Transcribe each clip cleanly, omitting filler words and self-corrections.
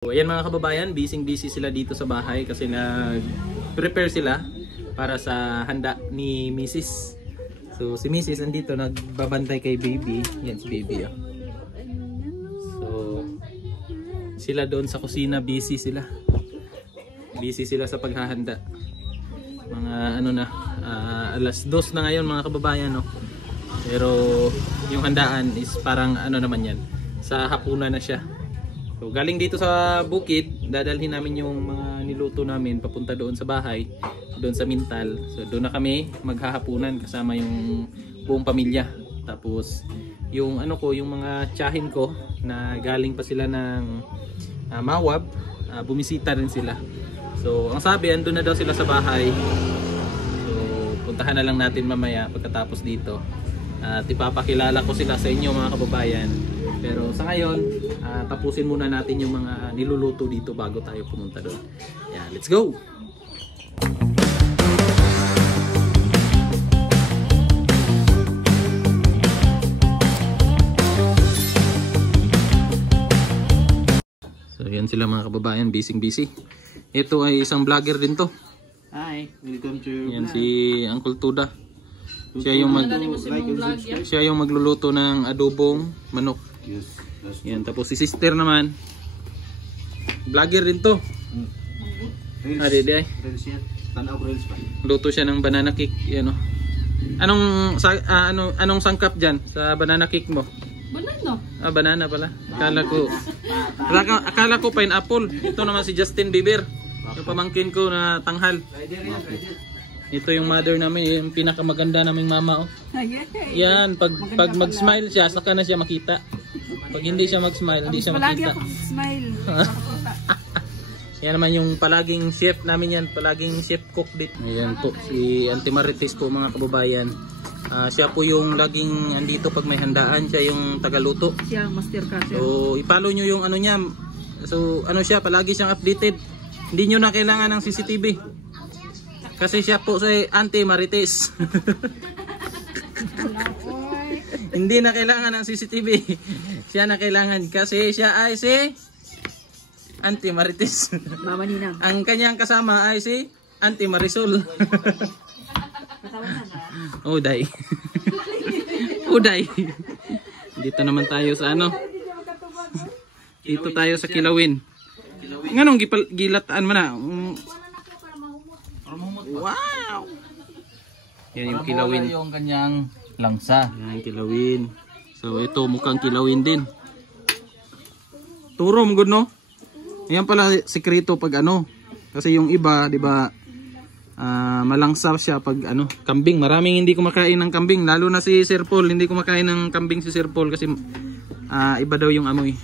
So, ayan mga kababayan, busy sila dito sa bahay kasi nag-prepare sila para sa handa ni Mrs. So si Mrs. andito nagbabantay kay baby. Yan si baby. Oh. So sila doon sa kusina, busy sila. Busy sila sa paghahanda. Mga ano na, alas 2 na ngayon mga kababayan. No? Pero yung handaan is parang ano naman yan, sa hapunan na siya. So galing dito sa bukid, dadalhin namin yung mga niluto namin papunta doon sa bahay, doon sa Mintal. So doon na kami maghahapunan kasama yung buong pamilya. Tapos yung ano ko, yung mga tiyahin ko na galing pa sila ng Mawab, bumisita rin sila. So ang sabi, andun na daw sila sa bahay. So puntahan na lang natin mamaya pagkatapos dito. At ipapakilala ko sila sa inyo mga kababayan. Pero sa ngayon, tapusin muna natin yung mga niluluto dito bago tayo pumunta doon. Yeah, let's go! So yan sila mga kababayan, busy. Ito ay isang vlogger din to. Hi, welcome to Yan si Uncle Tuda. Siya yung magluluto ng adobong manok. Yan, tapos si sister naman, vlogger din to. Luto siya ng banana cake. Yan, oh. Anong sangkap dyan sa banana cake mo? Banana. Banana pala. Akala ko pineapple. Ito naman si Justin Bieber, yung pamangkin ko na tanghal. Ito yung mother namin, yung pinakamaganda naming mama. Oh. Yan, pag mag-smile siya, saka na siya makita. Pag hindi siya mag-smile, hindi siya makita. Palagi ako smile. Yan naman yung palaging chef namin yan, palaging chef cook dito. Ayan po, si Auntie Marites po mga kababayan. Siya po yung laging andito pag may handaan, siya yung tagaluto. Siya ang master cutter. So, i-follow nyo yung ano niya. So, ano siya, palagi siyang updated. Hindi nyo na kailangan ng CCTV. Kasi siya po si Auntie Marites. Hindi na kailangan ng CCTV. Siya na kailangan kasi siya ay si Auntie Marites. Mama Ninang. Ang kanyang kasama ay si Auntie Marisol. Uday. Uday. Dito naman tayo sa ano. Dito tayo sa Kilawin. Nganong gilataan mo na? Wow! Yan yung Kilawin. Yung kanyang langsa. Yan, Kilawin. So ito mukhang Kilawin din. Turo mo good no? Yan pala sekreto pag ano. Kasi yung iba, 'di ba? Malangsa siya pag ano, kambing. Maraming hindi kumakain ng kambing, lalo na si Sir Paul. Hindi kumakain ng kambing si Sir Paul kasi iba daw yung amoy.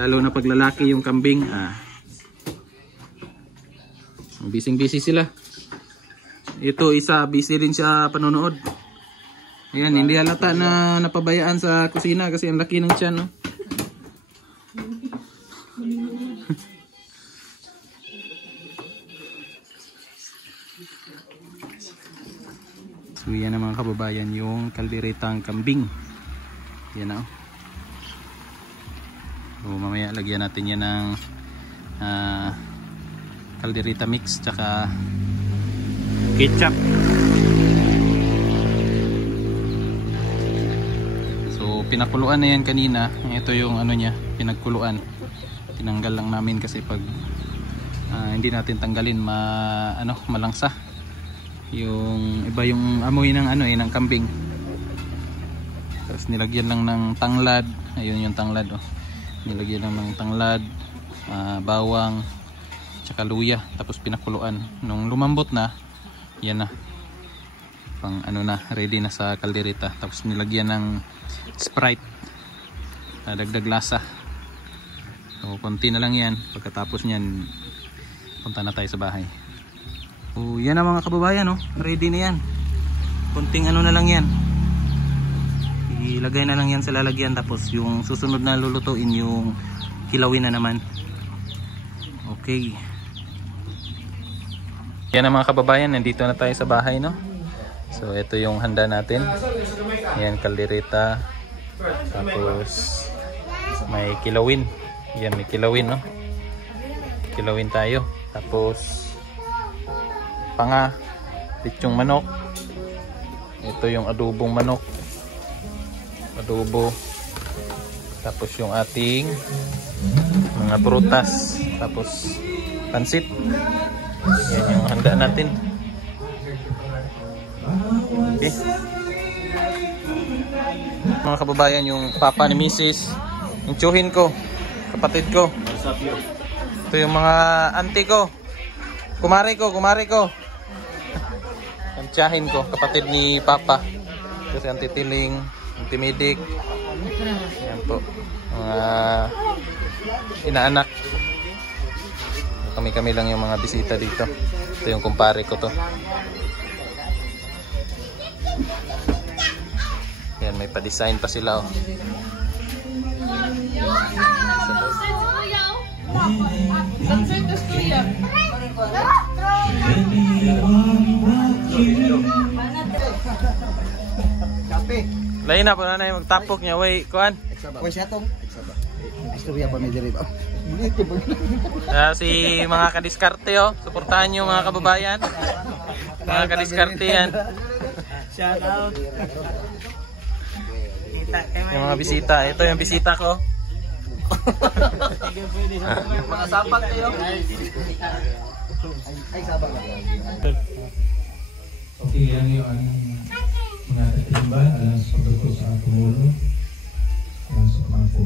Lalo na pag lalaki yung kambing. Busy sila. Ito isa, busy rin siya panonood. Ayan, hindi halata na napabayaan sa kusina kasi ang laki ng tiyan, no? So yan na mga kababayan, yung kalderetang kambing. Yan na, oh. So mamaya lagyan natin yan ng kaldereta mix tsaka ketchup. So pinakuluan na yan kanina. Ito yung ano niya, pinagkuluan. Tinanggal lang namin kasi pag hindi natin tanggalin malangsa. Yung iba yung amoy ng ng kambing. Tapos nilagyan lang ng tanglad. Ayun yung tanglad, oh. Nilagyan lang ng tanglad, bawang, tsaka luya, tapos pinakuluan. Nung lumambot na, yan na. Pang na, ready na sa kaldereta. Tapos nilagyan ng Sprite, dagdag lasa. So konti na lang yan. Pagkatapos nyan, punta na tayo sa bahay. So yan na mga kababayan, oh. Ready na yan. Konting na lang yan. Ilagay na lang yan sa lalagyan. Tapos yung susunod na lulutuin, yung kilawin na naman. Okay. Yan na mga kababayan, nandito na tayo sa bahay, no? So ito yung handa natin. Ayan, kaldereta. Tapos may kilawin. Yan, may kilawin, no? Kilawin tayo. Tapos panga, lechong manok. Ito yung adobong manok. Adobo. Tapos yung ating mga prutas. Tapos pansit. Yan yung handa natin. Okay. Mga kababayan, yung papa ni Mrs. Yung tsuhin ko, kapatid ko. Ito yung mga auntie ko. Kumari ko. Ang tiyahin ko, kapatid ni Papa. Ito si Auntie Tiling, Auntie Midik. Yan po. Mga inaanak. Kami lang yung mga bisita dito. Ito yung kumpare ko to. Yan, may pa-design pa sila, oh. Lain na po na yung magtapok niya, way, kuan. Way siya tong. Istorya pa may diri ba? Si mga kadiskarte, oh. Suportahan niyo mga kababayan. Mga kadiskarte yan. Shout out. Yung mga bisita. Ito yung bisita ko. Mga sapat kayo. Ay sabang. Okay, yan yung mga katimban alang sa pagdato sa tumulo alang sa pamangko.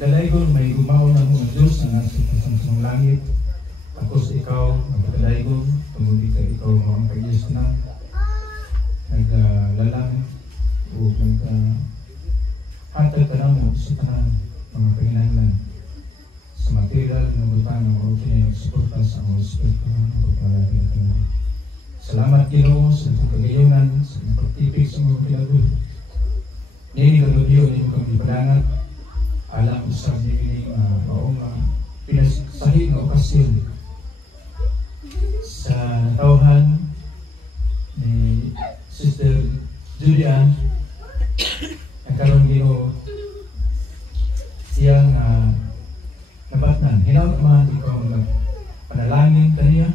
Dalaygon may gumawa ng mga Diyos na nasa pasamsamang langit. Tapos ikaw, magkadalaygon, tumuli ka ikaw mga pag-iyos na naglalang o naghatag ka na mo sa tanan mga panginahanglan sa material na butang ng mga opinion nagsuporta sa mga espiritu ng pagpalagi na tanan. Salamat Ginoo sa kagayonan, sa pagtipik sa mga pinagod. Nini kagabiyo ni mo kang ipadangat, alam usab ni maong pinasahig na okasyon sa natawhan ni Sister Julian. Nagkaroon Ginoo siyang nabatnan. Hinaut man ikaw panalangin kaniya,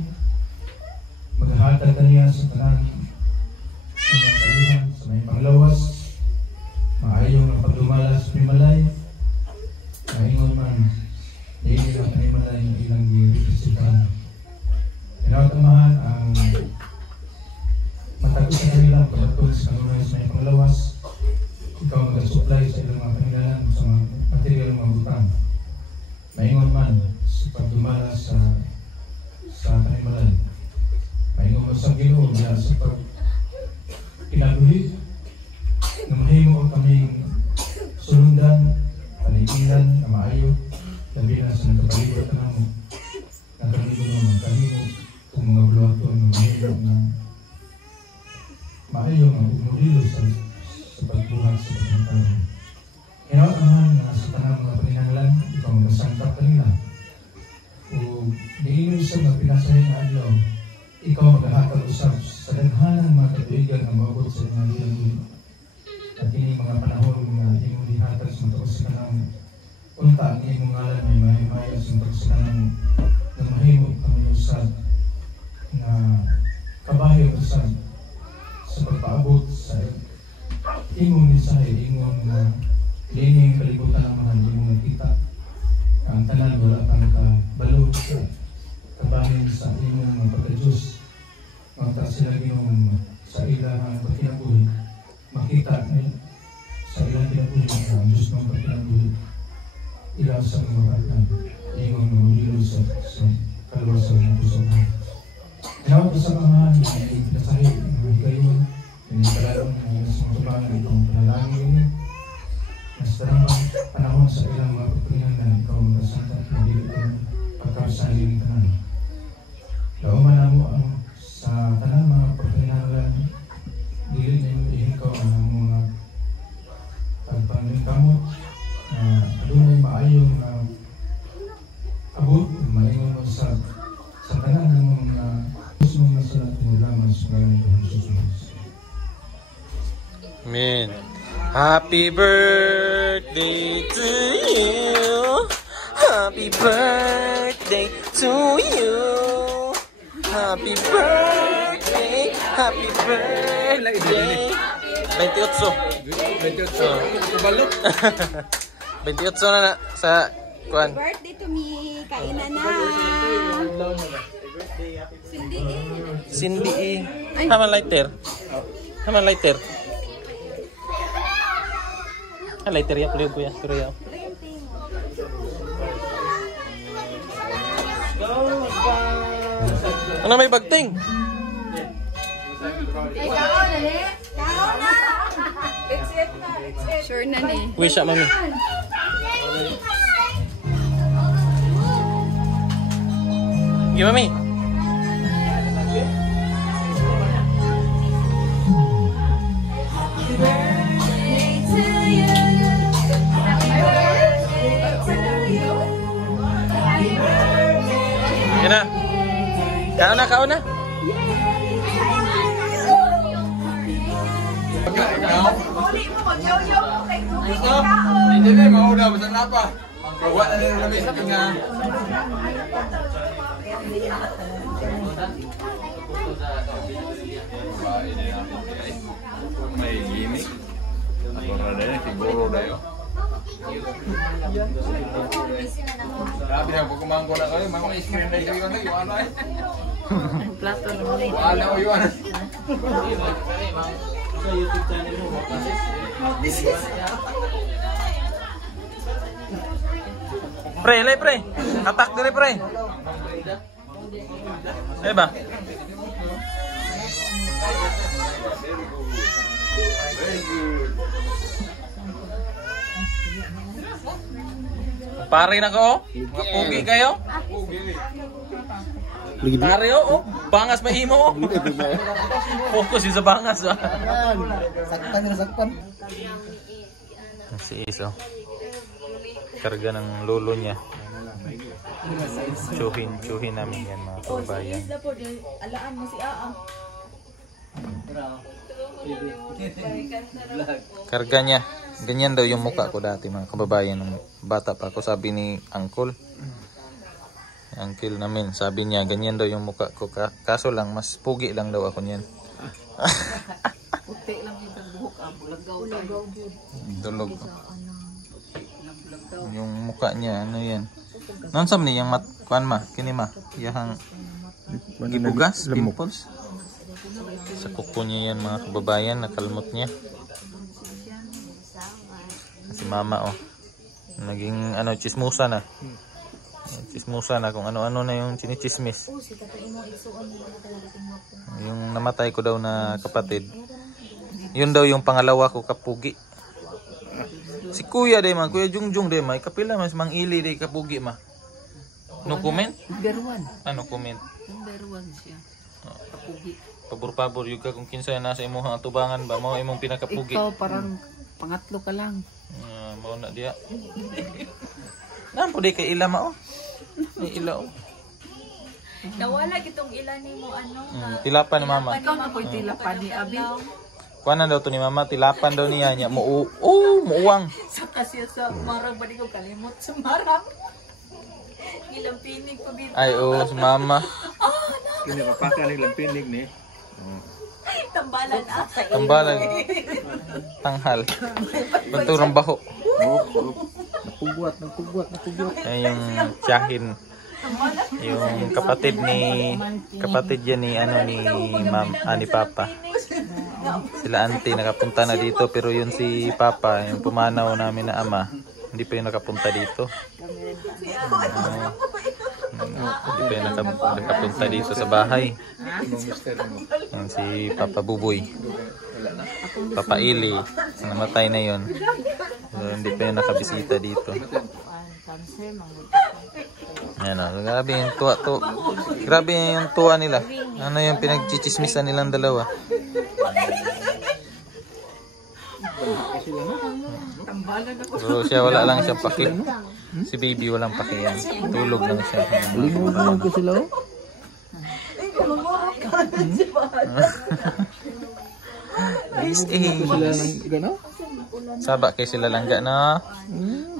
maghahatag kaniya sa tanan sa mga kaihan, sa may panglawas, maayong ang pagdumalas sa Mimalay. Maingon man, hindi lang Mimalay ng ilang girepresentahan. Pinatamahan ang matagos sa kanila pagdating sa kanunay sa may panglawas. Ikaw mag-supply sa ilang mga panginalan sa mga material ng mga butang. Maingon man sa pagdumalas sa Mimalay. Maingon mo sa Ginoo niya sa pagkinabuhi na mahimo kaming sundan, panigilan na maayo, labi na sa nagkapalibot na mo. Nagkaligo naman kahimo kung mga buluhaton ng mahilo na maayo nga umulilo sa pagbuhat sa pagkakaroon. Hinawat naman na sa tanang mga paninanglan, ikaw magasangkap kanila. O diinoy sa mga pinasahin na adlaw, ikaw maghahatag usab sa daghanang mga katuigan na maabot sa mga lilang at kini mga panahon nga imong dihatag sa mga sa kanang unta ang imong ngalan may mahimaya sa mga sa kanang na mahimo kami usab na kabayo usab sa pagpaabot sa imong mensahe, imong lining kalibutan ng mga imong nakita. Ang tanan wala pang kabalo kabahin sa imong mga pagka-Diyos. Mga sila Ginoo sa ilang pagkinabuhi, makita sa ilang kinabuhi ang Diyos ng pagkinabuhi. Ilang sa mga batan, imong mahulilo sa kaluwasan ng puso mo. Hinawag ko sa mga pinasahi, mga higayon, pinagkalarong ng mga tubangan itong panalangin ninyo. Nasa tarang panahon sa ilang mga pagpinangan, ikaw magkasanta, hindi ito pagkasahin ng tanan. Lauman na mo ang sa tanan mga pagpinangan, dili na yung ihingkaw ang mga pagpangkamot na adunay maayong abot, maingon mo sa tanan ng mga gusto mong nasalat mo lamang sa ngayon ng Jesus. Amen. Happy birthday birthday to you. Happy birthday to you. Happy birthday. Happy birthday. 28. 28 na sa kuan. Birthday to me. Kainan na. Cindy. Haman lighter. Haman lighter. Lighter ya kuya kuya. Pero ya. Ano may bagting? Sure na ni. Wish up mami. Give mami. Yan na. Kaon na. Hindi mau dah macam apa? Buat ada lebih setengah. May gini. Atau radanya siguro dayo. Grabe na po kumangko na kayo, mga screen na kayo na iwan ay. Plato naman. Wala ko iwan. Sa YouTube channel mo. Pre, lay pre. Atak dire pre. Ba? Pare na ko. Mga pugi kayo. Pare oh. Bangas mahimo. Focus yun sa bangas. Sakpan. Si Iso. Karga ng lolo niya. Chuhin namin yan mga kabayan. Alaan mo si Aa. Karga niya. Ganyan daw yung mukha ko dati mga kababayan. Nung bata pa ako, sabi ni Uncle namin, sabi niya ganyan daw yung mukha ko. Kaso lang, mas pugi lang daw ako niyan. Puti lang yung buhok. Bulagaw. Dulog. Yung mukha niya, ano yan. Nansam ni yung kuan ma, kini ma. Yahang gibugas, pimples. Sa kuko niya yan mga kababayan, nakalmot niya. Si mama oh. Naging ano, chismusa na. Chismusa na kung ano-ano na yung chinichismis. Yung namatay ko daw na kapatid. Yun daw yung pangalawa ko kapugi. Si Kuya day man, Kuya Jungjung day man, kapila mas mang ili day kapugi ma. No comment? Number 1. Ano comment? Number 1 siya. Kapugi. Pabor-pabor yung kung kinsa na sa imong atubangan ba mo imong pinakapugi. Ikaw parang pangatlo ka lang. Mao na dia. Nampo day kay ila ma oh. May ila oh. Nawala gitong ilan ni mo ano Tilapan ni mama. Ikaw na po yung tilapan ni Abi. Kuanan daw to ni mama, tilapan daw niya muuwang. Saka siya sa marang ba di ko kalimot sa marang. Ilang pinig ko dito. Ay si mama. Kini papakan ilang pinig ni. Tambalan sa Tambalan. Tanghal. Benturang baho. Napuguat. Ay yung tiyahin. Yung kapatid yan ni ni Papa. Sila auntie nakapunta na dito, pero yun si Papa, yung pumanaw namin na ama, hindi pa yung nakapunta dito. Hindi pa yung nakapunta dito sa bahay. Yan si Papa Buboy. Papa Ili, namatay na yun. So, hindi pa yung nakabisita dito. Yan o, grabe yung grabe yung tuwa nila. Ano yung pinagchichismisan nilang dalawa. So siya wala lang siyang paki. Si baby walang paki yan. Tulog lang siya. Lingon ko sila. Sila gano? Saba kay sila langga na.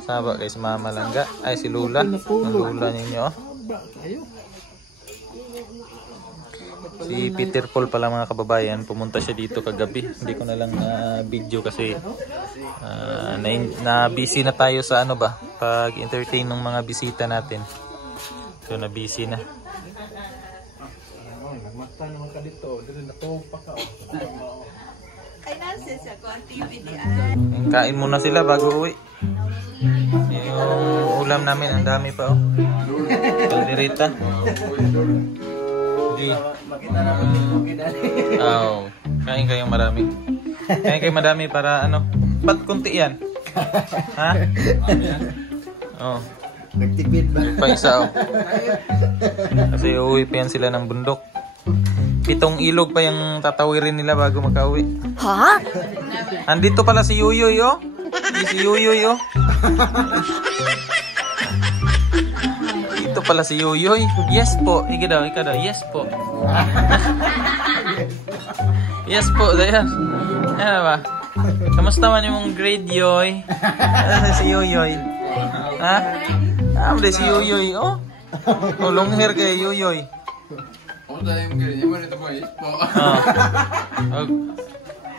Saba kay si Mama langga. Ay si Lula. Ang Lula ninyo. Si Peter Paul pala mga kababayan, pumunta siya dito kagabi. Hindi ko na lang video kasi na busy na tayo sa ano ba, pag-entertain ng mga bisita natin. So na busy na. Ay, nasa siya ko ang TV di Kain muna sila bago uwi. Yung ulam namin ang dami pa oh. Kaldereta. Makita naman yung bukid. Oh, kain kayong marami. Kain kayong marami para ano? Ba't kunti yan? Ha? Oh. Nagtipid ba? Pa isa oh. Kasi uuwi pa yan sila ng bundok. 7 ilog pa yung tatawirin nila bago makauwi. Ha? Andito pala si Yuyoy oh. Si Yuyoy oh. Dito pala si Yuyoy. Yes po. Ikaw daw. Yes po. Yes po. Dayan. Ano ba? Kamusta man yung grade, Yoy? Ano si Yuyoy? Ha? Ano si Yuyoy oh? Oh, long hair kay Yuyoy.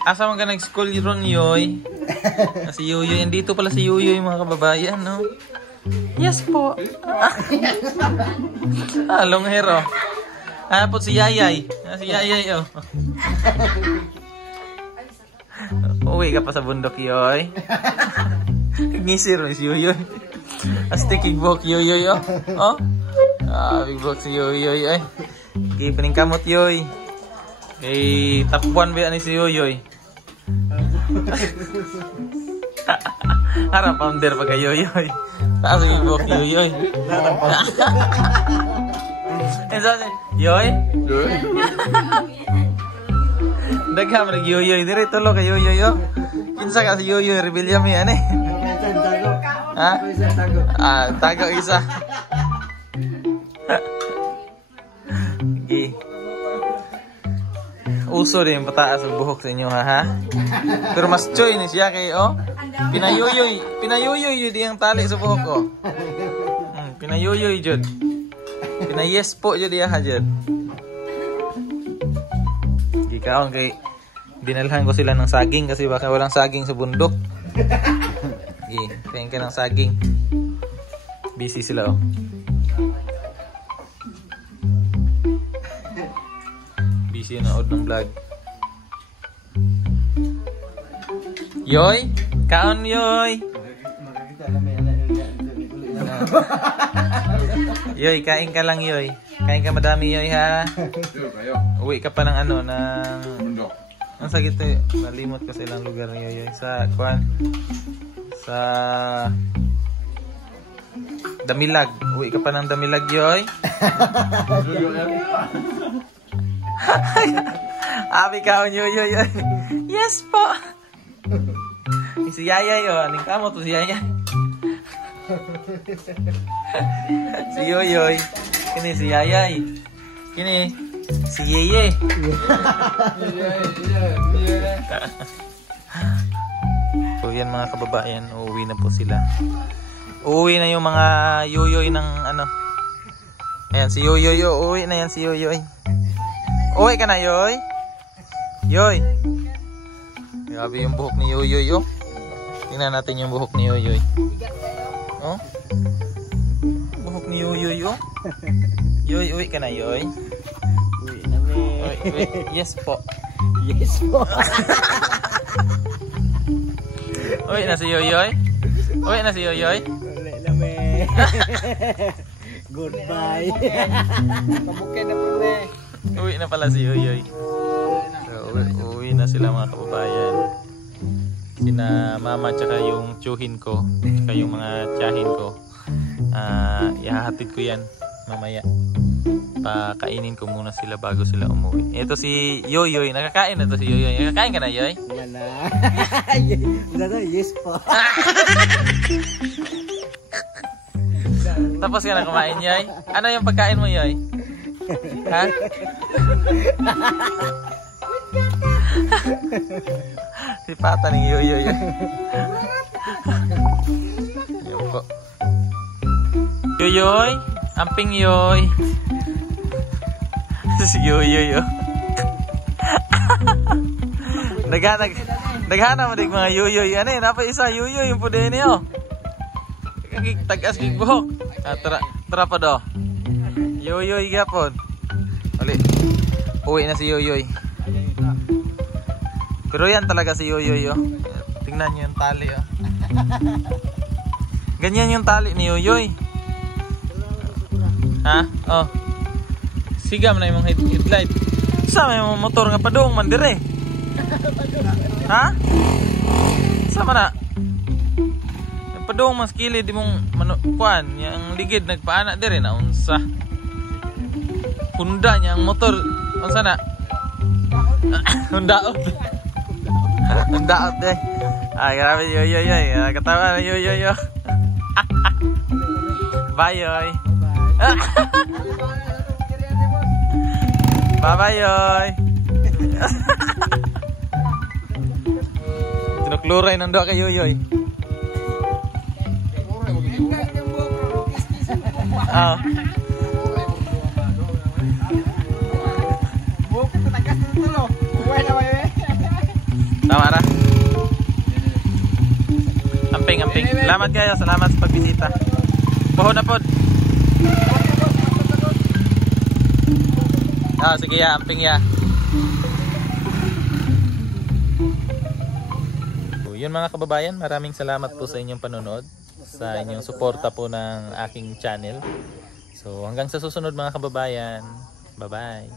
Asa man ka nag-school ron, Yoy? Si Yuyoy. Andito pala si Yuyoy mga kababayan, no? Yes po. Long hair, oh. Po si Yayay. Si Yayay, oh. Uwi ka pa sa bundok, Yoy. Ngisi ron si Yuyoy. Astikig buhok, Yuyoy, oh. Oh? Big buhok si Yuyoy, ay. Okay, paningkamot, Yoy. Okay, top 1 ba yan si Yuyoy? Harap founder pa kay Yuyoy. Taas yung buhok ni Yuyoy. Yoy? Dagha mo nag-Yuyoy. Dire tulo kay Yuyoy. Kinsa ka si Yuyoy. Rebellion mo yan eh. Ha? Tagaw isa. Okay. Uso rin pataas ang buhok sa inyo ha. Pero mas choy ni siya kay oh. Pinayuyoy yun yung tali sa buhok ko. Pinayuyoy jud. Pinayes po jud ya jud. Gikaon kay dinalhan ko sila ng saging kasi baka walang saging sa bundok. Kain ka ng saging. Busy sila oh. Busy na od ng vlog. Yoy, kaon Yoy. Yoy, kain ka lang Yoy. Kain ka madami Yoy ha. Uwi ka pa ng ano ng bundok. Ang sakit eh. Nalimot ko sa ilang lugar ni Yoy. Sa kuan. Sa Damilag. Uwi ka pa ng Damilag Yoy. Abi kaon Yoy. Yes po. Si Yayay oh, aning kamo to si Yayay. Si Yoyoy. Kini si Yayay. Kini si Yeye. So yan mga kababayan, uuwi na po sila. Uuwi na yung mga Yoyoy ng ano. Ayan si Yoyoy, uuwi na yan si Yoyoy. Uwi ka na Yoy. Yoy. Grabe yung buhok ni Yoyoy oh. Tingnan natin yung buhok ni Yoyoy. Oh? Buhok ni Yoyoy oh. Yoy, uwi ka na Yoy. Uwi na me. Uwi. Yes po. Yes po. Uwi na si Yoyoy. Uwi na si Yoyoy. Uwi na me. Goodbye. Pabukay na po me. Uwi na pala si Yoyoy. So, uwi na sila mga kababayan. Sina mama tsaka yung tsuhin ko, tsaka yung mga tiyahin ko. Ihahatid ko yan mamaya. Pakainin ko muna sila bago sila umuwi. Ito si Yoyoy. Nakakain na to si Yoyoy. Nakakain ka na Yoy? Wala. Yes po. Tapos ka na kumain Yoy? Ano yung pagkain mo Yoy? Ha? Sipatan ng yoyoy. Yan po. Yoyoy, amping yoy. Si yoyoy oh. Naghana mo dig mga yoyoy. Ano yun? Napa isa yoyoy yung pude niyo. Tagas kig buhok. Tara pa do. Yoyoy gapon. Uli. Uwi na si yoyoy. Pero yan talaga si yoyoy oh. Tingnan niyo yung tali oh. Ganyan yung tali ni yoyoy. Ha? Oh. Sigam na yung headlight. Sama yung motor nga padung mandire. Ha? Sama na. Yung padung mas kilid mong kuan, yung ligid nagpaana dire na unsa. Hunda niya ang motor. Unsa na? Hundaot. Hundaot eh. Ah, grabe yoyoy. Katawa na yoyoy. Bye yoy. Bye yoy. Tinukluray ng doa kay yoyoy. Ah. Tama na. Amping. Salamat kayo. Salamat sa pagbisita. Puho na pod. Sige ya, amping ya. Yun mga kababayan, maraming salamat po sa inyong panonood, sa inyong suporta po ng aking channel. So hanggang sa susunod mga kababayan. Bye-bye.